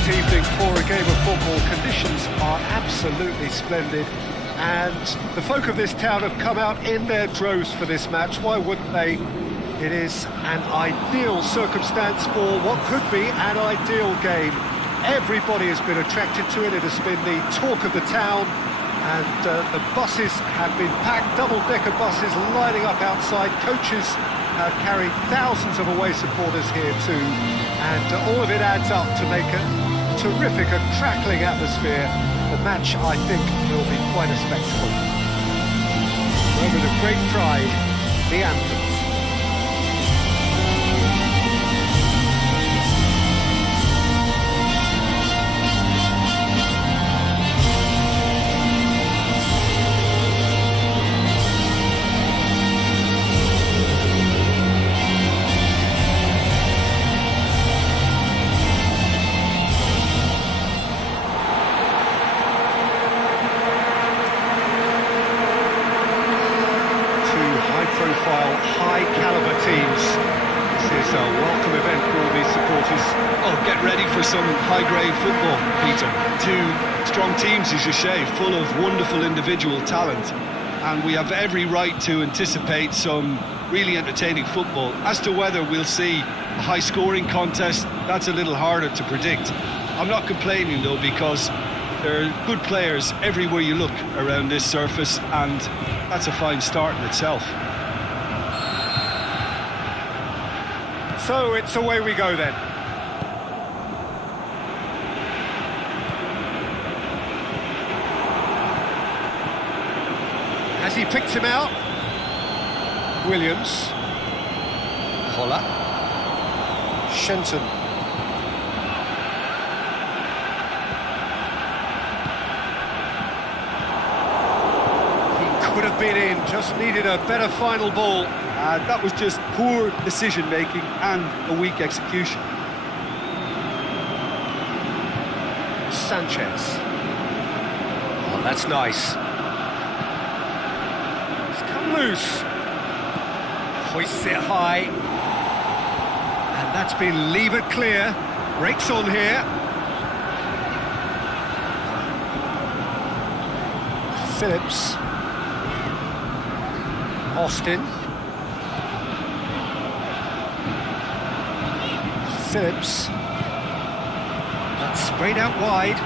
perfect evening for a game of football. Conditions are absolutely splendid, and the folk of this town have come out in their droves for this match. Why wouldn't they? It is an ideal circumstance for what could be an ideal game. Everybody has been attracted to it. It has been the talk of the town, and the buses have been packed, double-decker buses lining up outside. Coaches have carried thousands of away supporters here too, and all of it adds up to make a terrific and crackling atmosphere. The match, I think, will be quite a spectacle. Moment of great pride, the anthem. High-caliber teams. This is a welcome event for all these supporters. Oh, get ready for some high-grade football, Peter. Two strong teams, as you say, full of wonderful individual talent. And we have every right to anticipate some really entertaining football. As to whether we'll see a high-scoring contest, that's a little harder to predict. I'm not complaining, though, because there are good players everywhere you look around this surface, and that's a fine start in itself. So it's away we go then. Has he picked him out? Williams. Hola. Shenton. He could have been in, just needed a better final ball. That was just poor decision-making and a weak execution. Sanchez. Oh, that's nice. It's come loose. Hoists it high. And that's been levered clear. Breaks on here. Phillips. Austin. Phillips. That's sprayed out wide.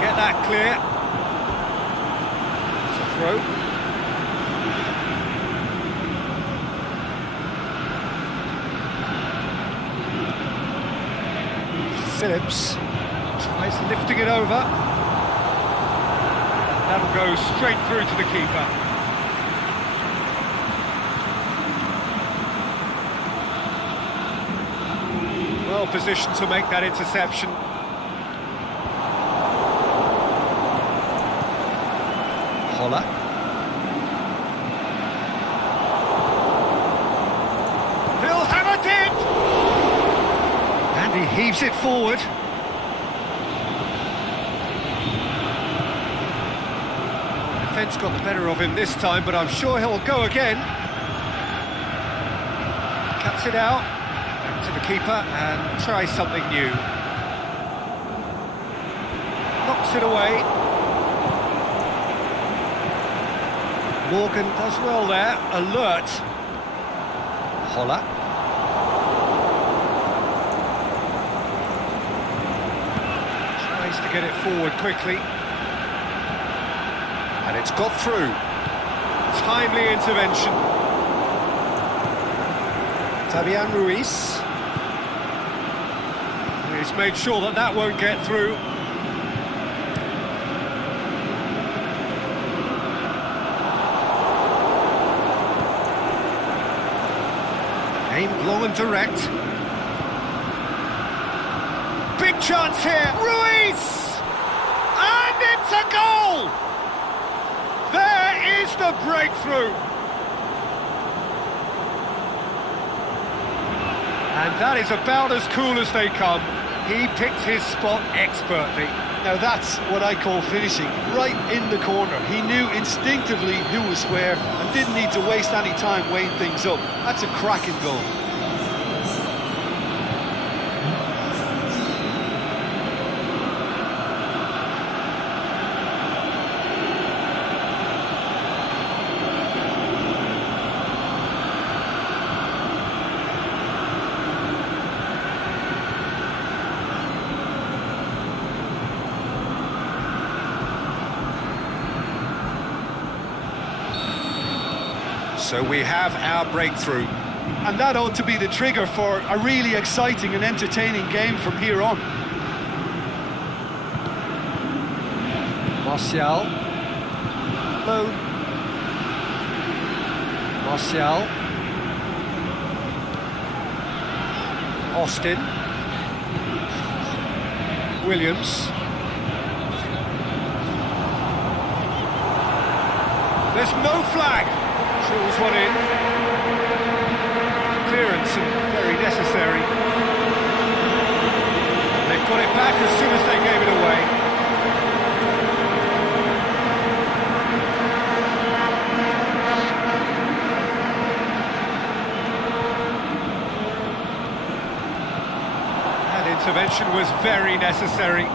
Get that clear. It's a throw. Phillips tries lifting it over. That'll go straight through to the keeper. Well positioned to make that interception. Hola. He'll hammer it! And he heaves it forward. Defence got the better of him this time, but I'm sure he'll go again. Cuts it out. To the keeper and try something new. Knocks it away. Morgan does well there, alert. Hola. Tries to get it forward quickly. And it's got through. Timely intervention. Fabian Ruiz. He's made sure that that won't get through. Aimed long and direct. Big chance here. Ruiz! And it's a goal! There is the breakthrough. And that is about as cool as they come. He picked his spot expertly. Now that's what I call finishing, right in the corner. He knew instinctively who was where and didn't need to waste any time weighing things up. That's a cracking goal. So we have our breakthrough. And that ought to be the trigger for a really exciting and entertaining game from here on. Martial. Low. Martial. Austin. Williams. There's no flag. Drills one in. Clearance and very necessary. They've got it back as soon as they gave it away. That intervention was very necessary.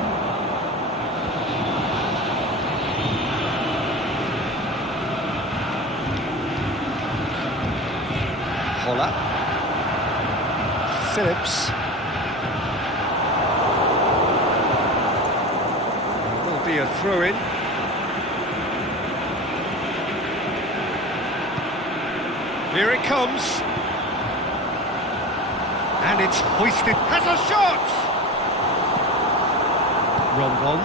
Hola. Phillips. Will be a throw-in. Here it comes. And it's hoisted. Has a shot! Rondon.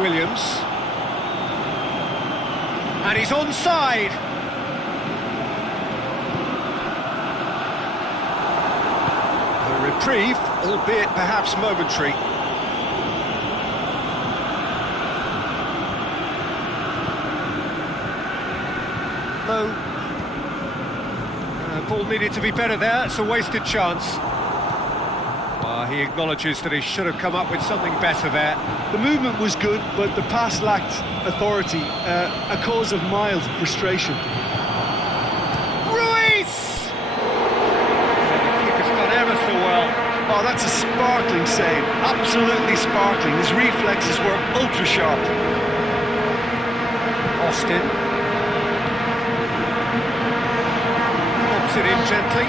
Williams, and he's onside. A reprieve, albeit perhaps momentary. No. Ball needed to be better there, it's a wasted chance. He acknowledges that he should have come up with something better there. The movement was good, but the pass lacked authority, a cause of mild frustration. Ruiz! The keeper's done ever so well. Oh, that's a sparkling save, absolutely sparkling. His reflexes were ultra sharp. Austin. Pops it in gently.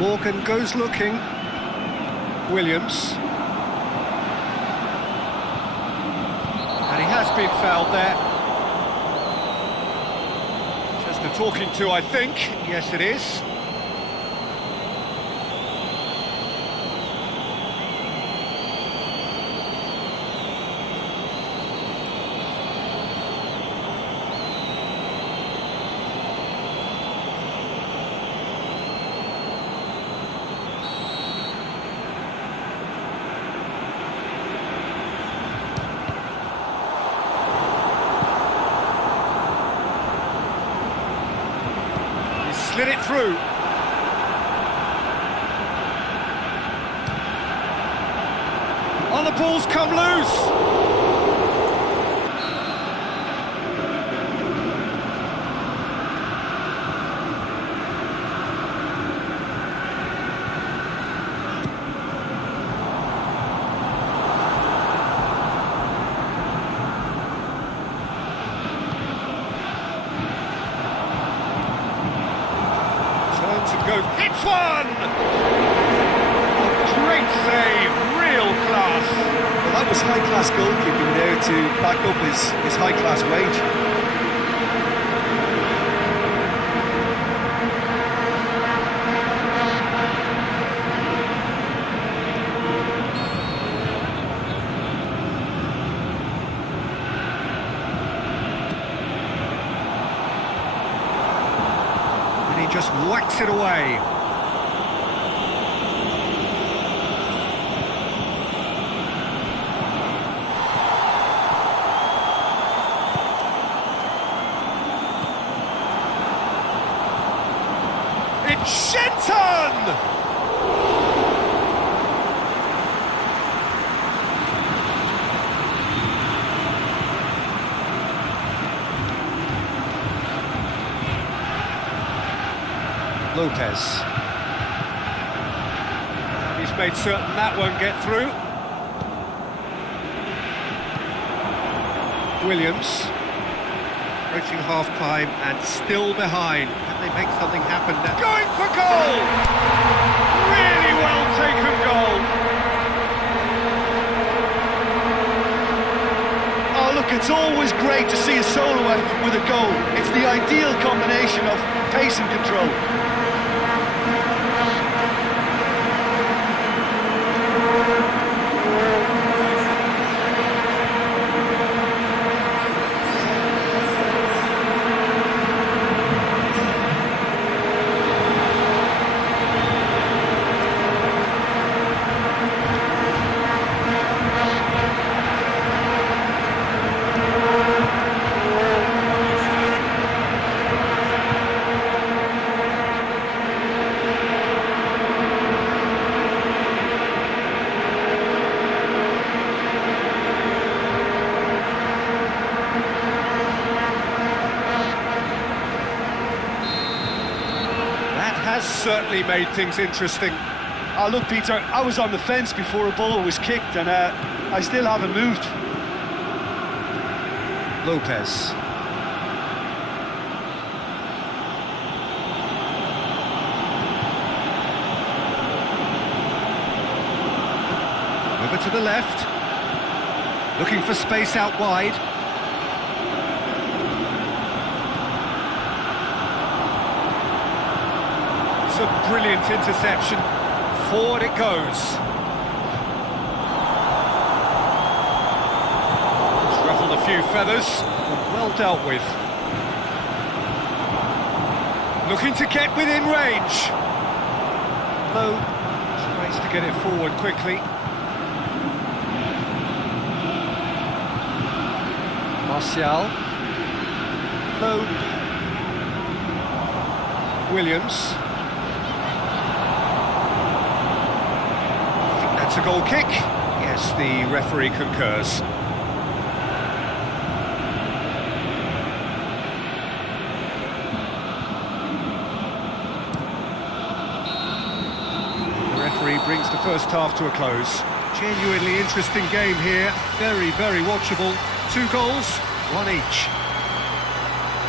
Morgan goes looking. Williams. And he has been fouled there. Just a talking to, I think. Yes, it is. Slid it through. Oh, the ball's come loose. Goes, hits one! Great save, real class. Well, that was high-class goalkeeping there to back up his high-class wage. Just whacks it away. It's Shenton! Lopez. He's made certain that won't get through. Williams. Approaching half-time and still behind. Can they make something happen now? Going for goal! Really well taken goal. Oh, look, it's always great to see a solo effort with a goal. It's the ideal combination of pace and control. Has certainly made things interesting. Oh, look, Peter, I was on the fence before a ball was kicked, and I still haven't moved. Lopez. Over to the left. Looking for space out wide. A brilliant interception. Forward it goes. It's ruffled a few feathers, but well dealt with. Looking to get within range. Low tries to get it forward quickly. Martial. Low. Williams. That's a goal kick. Yes, the referee concurs. The referee brings the first half to a close. Genuinely interesting game here. Very, very watchable. 2 goals, 1 each.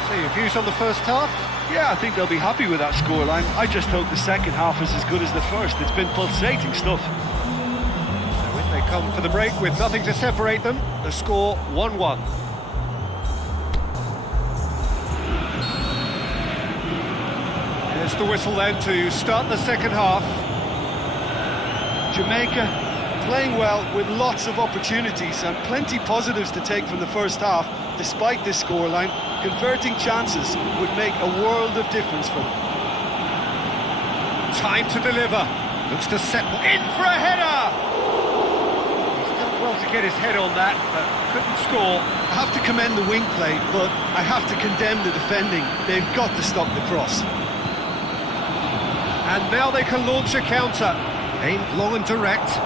So your views on the first half? Yeah, I think they'll be happy with that scoreline. I just hope the second half is as good as the first. It's been pulsating stuff. They come for the break with nothing to separate them. The score 1-1. Here's the whistle then to start the second half. Jamaica playing well with lots of opportunities and plenty positives to take from the first half. Despite this scoreline, converting chances would make a world of difference for them. Time to deliver. Looks to set in for a header. Well to get his head on that, but couldn't score. I have to commend the wing play, but I have to condemn the defending. They've got to stop the cross. And now they can launch a counter. Aimed long and direct.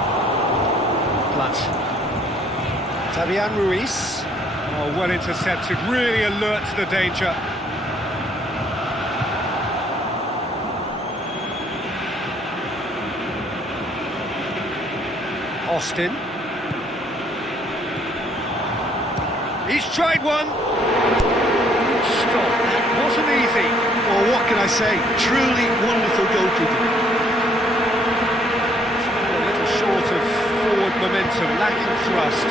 But Fabian Ruiz. Oh, well intercepted, really alert to the danger. Austin. He's tried one. Stop. That wasn't easy. Well, what can I say? Truly wonderful goalkeeping. A little short of forward momentum, lacking thrust.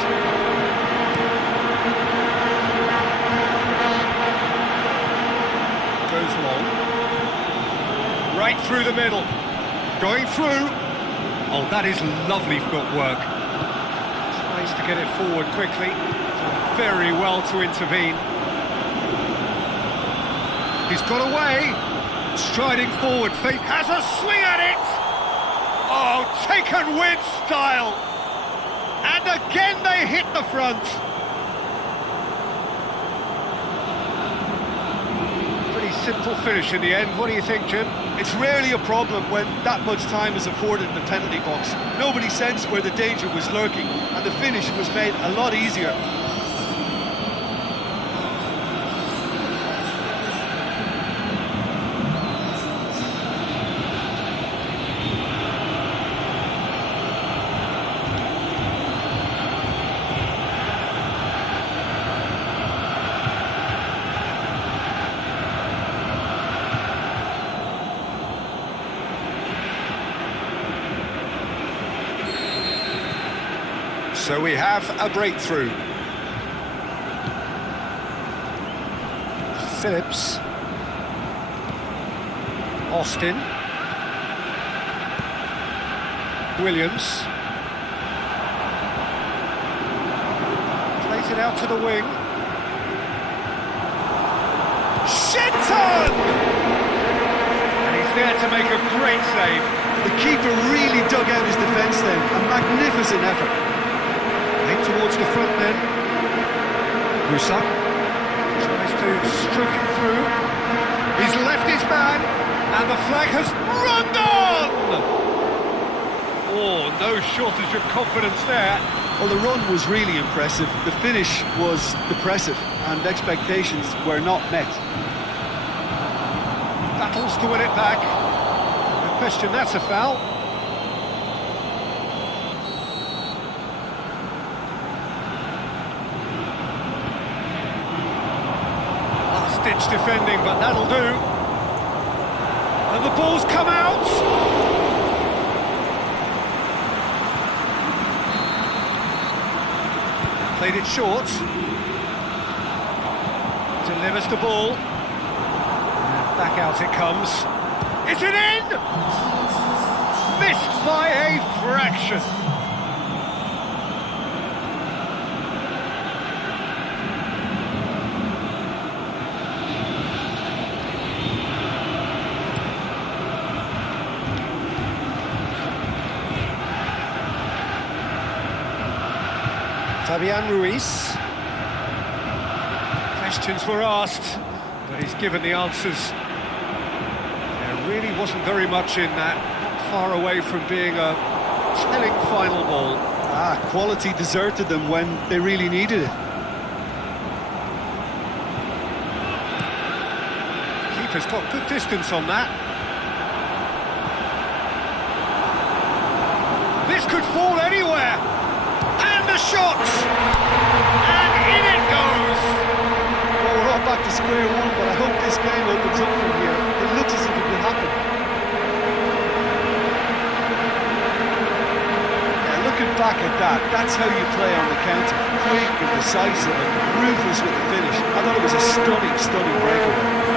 Goes long. Right through the middle. Going through. Oh, that is lovely footwork. Tries to get it forward quickly. Very well to intervene. He's got away. Striding forward. Fate has a swing at it. Oh, taken with style. And again they hit the front. Pretty simple finish in the end. What do you think, Jim? It's rarely a problem when that much time is afforded in the penalty box. Nobody sensed where the danger was lurking, and the finish was made a lot easier. So we have a breakthrough. Phillips. Austin. Williams. Plays it out to the wing. Shenton! And he's there to make a great save. The keeper really dug out his defence then. A magnificent effort. In towards the front then. Musa tries to stroke it through. He's left his man, and the flag has run on! Oh, no shortage of confidence there. Well, the run was really impressive. The finish was depressive, and expectations were not met. Battles to win it back. No question, that's a foul. Last-ditch defending, but that'll do. And the ball's come out. Played it short. Delivers the ball. And back out it comes. Is it in? Missed by a fraction. Fabian Ruiz. Questions were asked, but he's given the answers. There really wasn't very much in that, not far away from being a telling final ball. Quality deserted them when they really needed it. Keeper's got good distance on that. This could fall anywhere. And the shot! And in it goes! Well, we're all back to square one, but I hope this game opens up from here. It looks as if it will happen. Yeah, looking back at that, that's how you play on the counter. Quick and decisive and ruthless with the finish. I thought it was a stunning, stunning breakaway.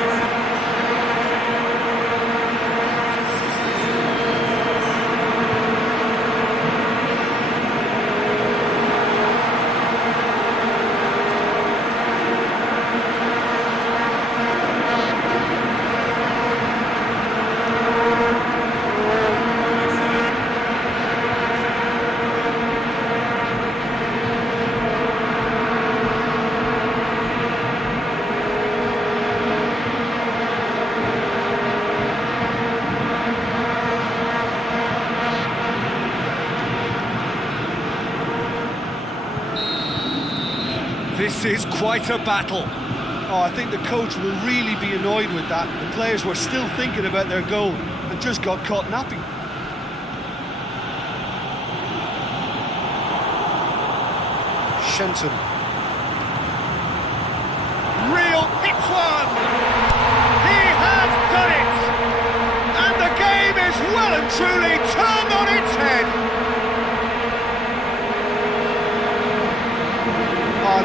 This is quite a battle. Oh, I think the coach will really be annoyed with that. The players were still thinking about their goal and just got caught napping. Shenton. Real hits one! He has done it! And the game is well and truly turned on its head!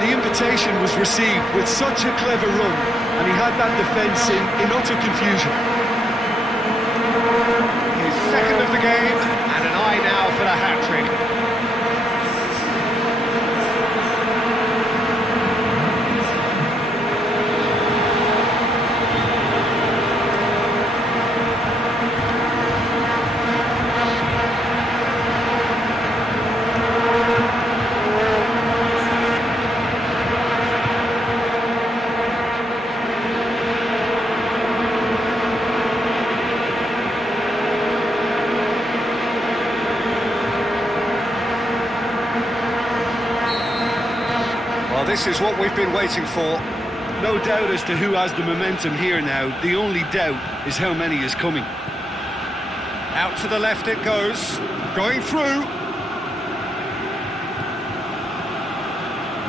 The invitation was received with such a clever run, and he had that defence in utter confusion. His second of the game, and an eye now for the hat-trick. This is what we've been waiting for. No doubt as to who has the momentum here now. The only doubt is how many is coming. Out to the left it goes. Going through.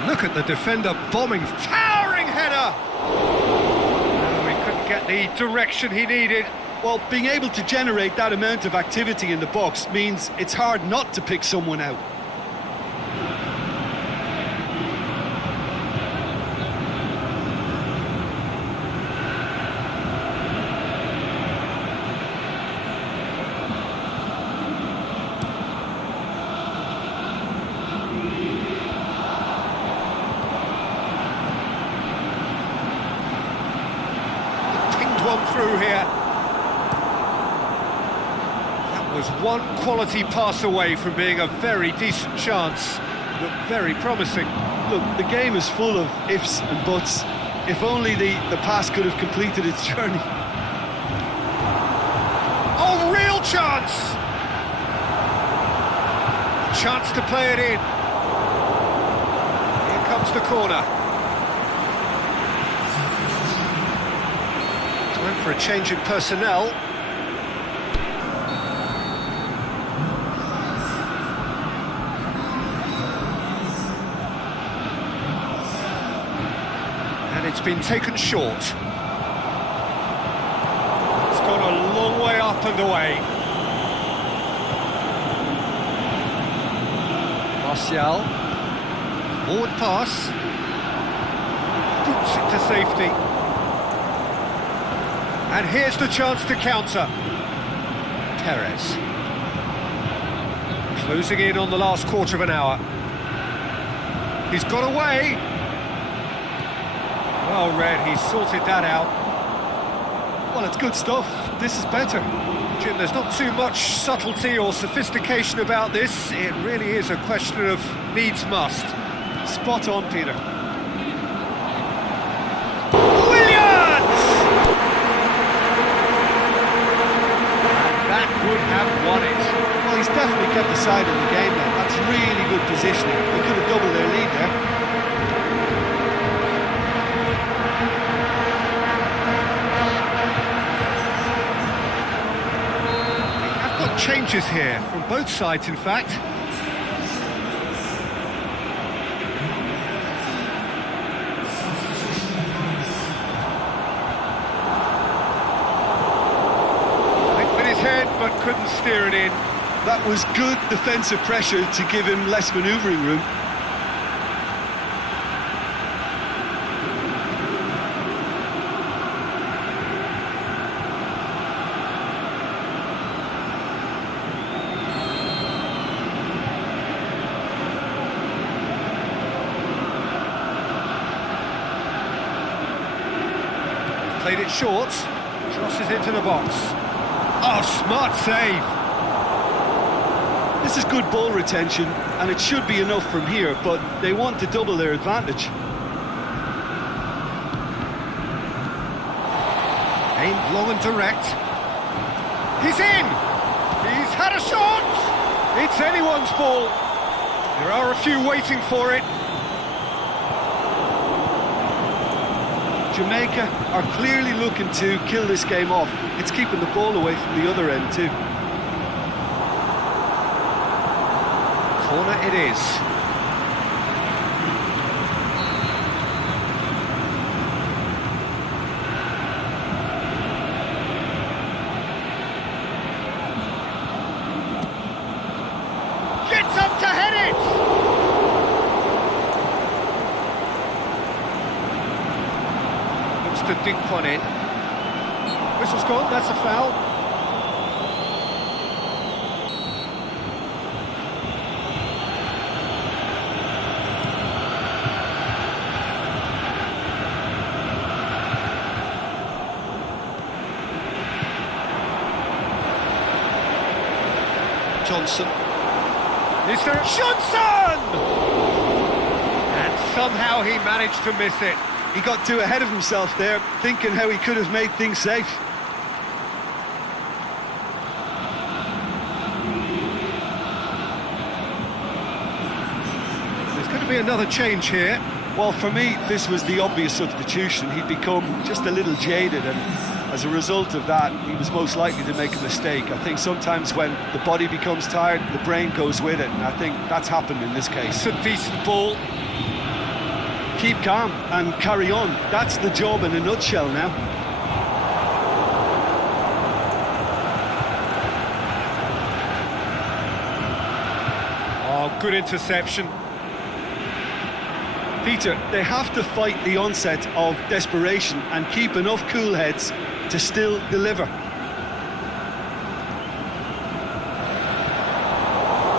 Look at the defender bombing. Towering header! No, he couldn't get the direction he needed. Well, being able to generate that amount of activity in the box means it's hard not to pick someone out. was one quality pass away from being a very decent chance. Looked very promising. Look, the game is full of ifs and buts. If only the pass could have completed its journey. Oh, real chance! Chance to play it in. Here comes the corner. Time for a change in personnel. And it's been taken short. It's gone a long way up and away. Martial. Forward pass. Boots it to safety. And here's the chance to counter. Perez. Closing in on the last quarter of an hour. He's got away. Well read, he sorted that out. Well, it's good stuff. This is better. Jim, there's not too much subtlety or sophistication about this. It really is a question of needs must. Spot on, Peter. That would have won it. Well, he's definitely kept the side in the game now. That's really good positioning. They could have doubled their lead there. We have got changes here, from both sides in fact. But couldn't steer it in. That was good defensive pressure to give him less manoeuvring room. He's played it short. Crosses into the box. Oh, smart save. This is good ball retention, and it should be enough from here, but they want to double their advantage. Aimed long and direct. He's in! He's had a shot! It's anyone's ball. There are a few waiting for it. Jamaica are clearly looking to kill this game off. It's keeping the ball away from the other end too. Corner it is. Gets up to head it! Looks to dink one in. Whistle's gone, that's a foul. Johnson. Is there Johnson? And somehow he managed to miss it. He got too ahead of himself there, thinking how he could have made things safe. There's going to be another change here. Well, for me, this was the obvious substitution. He'd become just a little jaded, and as a result of that, he was most likely to make a mistake. I think sometimes when the body becomes tired, the brain goes with it, and I think that's happened in this case. It's a decent ball. Keep calm and carry on. That's the job in a nutshell now. Oh, good interception. Peter, they have to fight the onset of desperation and keep enough cool heads to still deliver.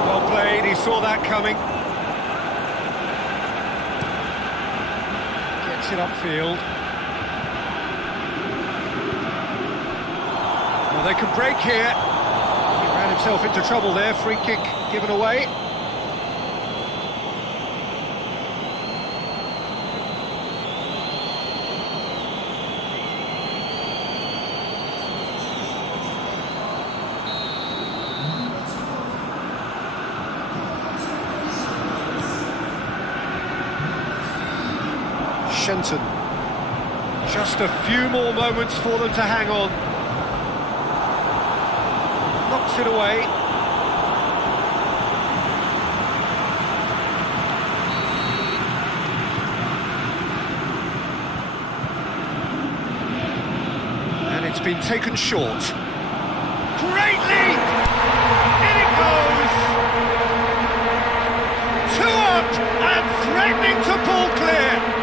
Well played, he saw that coming. Gets it upfield. Well, they can break here. He ran himself into trouble there, free kick given away. Shenton. Just a few more moments for them to hang on. Knocks it away. And it's been taken short. Great lead! In it goes! 2 up and threatening to pull clear.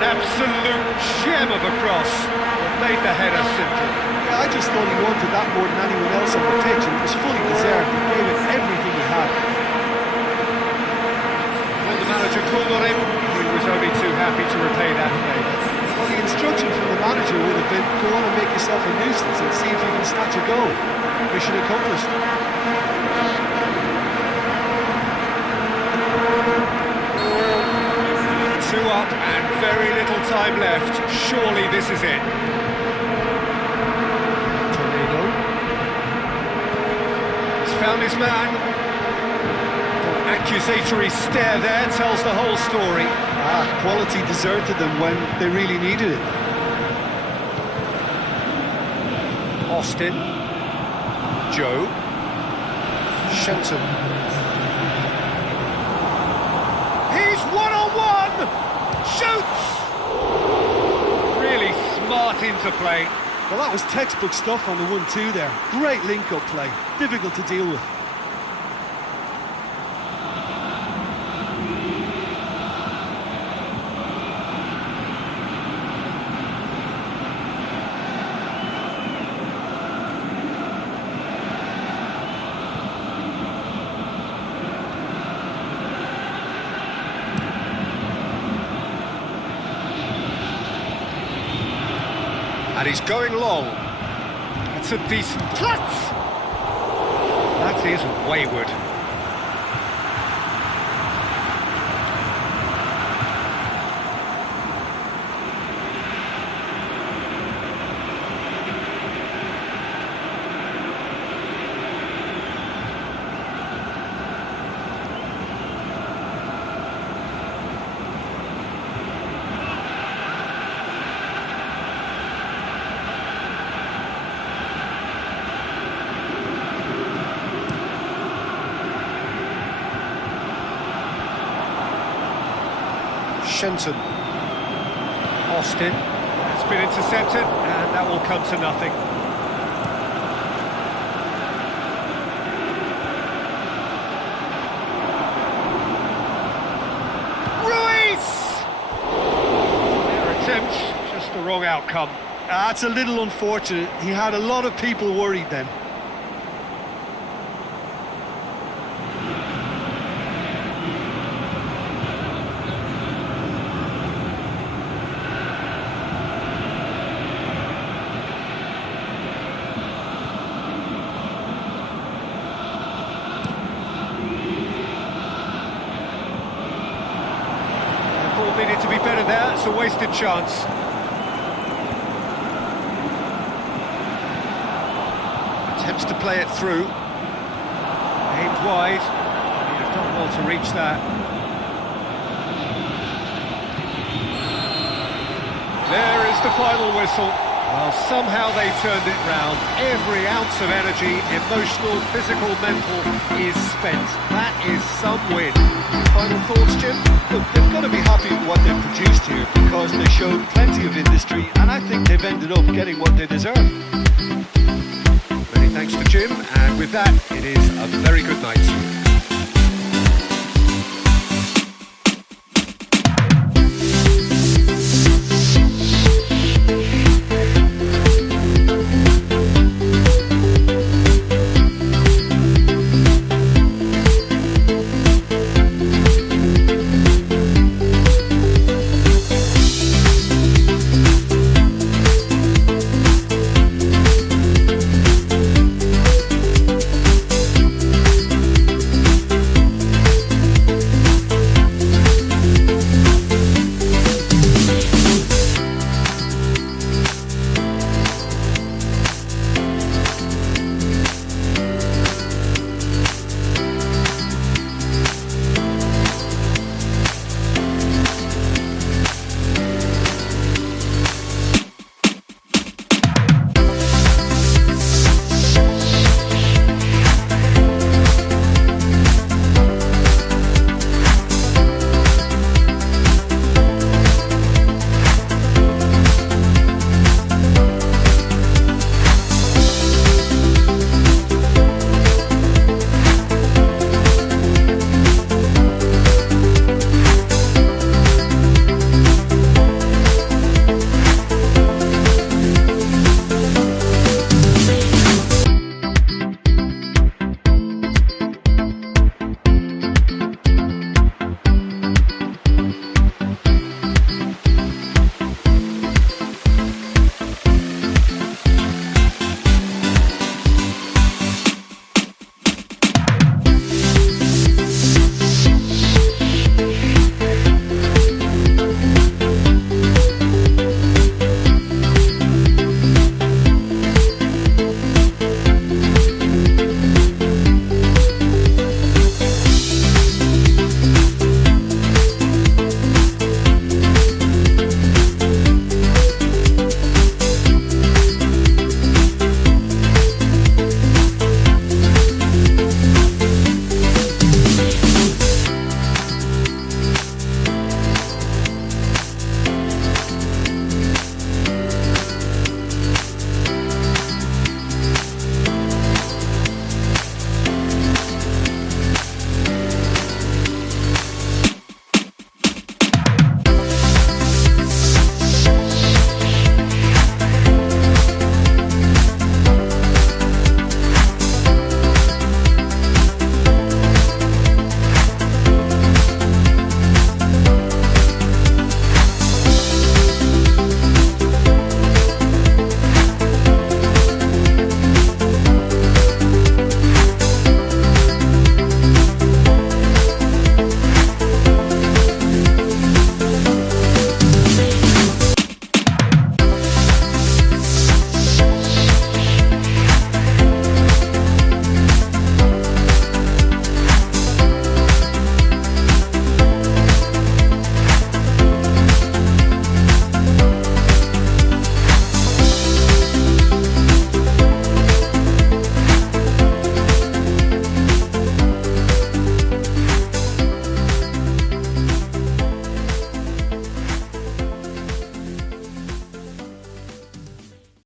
Absolute gem of a cross that made the header simple. Yeah, I just thought he wanted that more than anyone else on the pitch, and it was fully deserved. He gave it everything he had. When the manager called on him, he was only too happy to repay that favour. Well, the instruction from the manager would have been, go on and make yourself a nuisance and see if you can snatch a goal. Mission accomplished. Up and very little time left. Surely this is it. Tornado. He's found his man. The accusatory stare there tells the whole story. Quality deserted them when they really needed it. Austin. Joe. Shenton. He's one-on-one! Shoots! Really smart interplay. Well, that was textbook stuff on the 1-2 there. Great link-up play. Difficult to deal with. And he's going long. It's a decent cut! That is wayward. Shenton. Austin. It's been intercepted, and that will come to nothing. Ruiz! Their attempt, just the wrong outcome. That's a little unfortunate. He had a lot of people worried then. Needed to be better there, it's a wasted chance. Attempts to play it through. Aimed wide. He'd have done well to reach that. There is the final whistle. Well, somehow they turned it round. Every ounce of energy, emotional, physical, mental, is spent. That is some win. Final thoughts, Jim? Look, they've got to be happy with what they've produced here because they showed plenty of industry, and I think they've ended up getting what they deserve. Many thanks to Jim, and with that, it is a very good night.